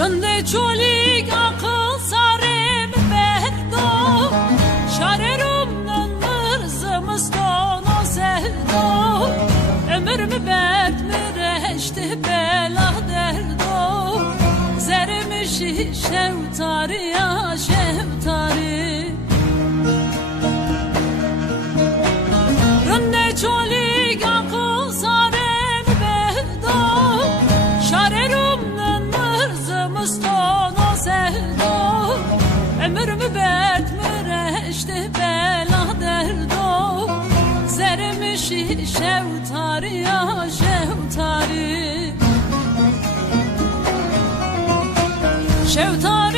Gönde çolik akıl sarım berdo Şarerum nanır zımıston o sevdo Ömrümü bekmir eşti bela derdo Zerim şişe utariya şevta. Müreşti bela derdo Zermişi şevtari ya şevtari. Şevtari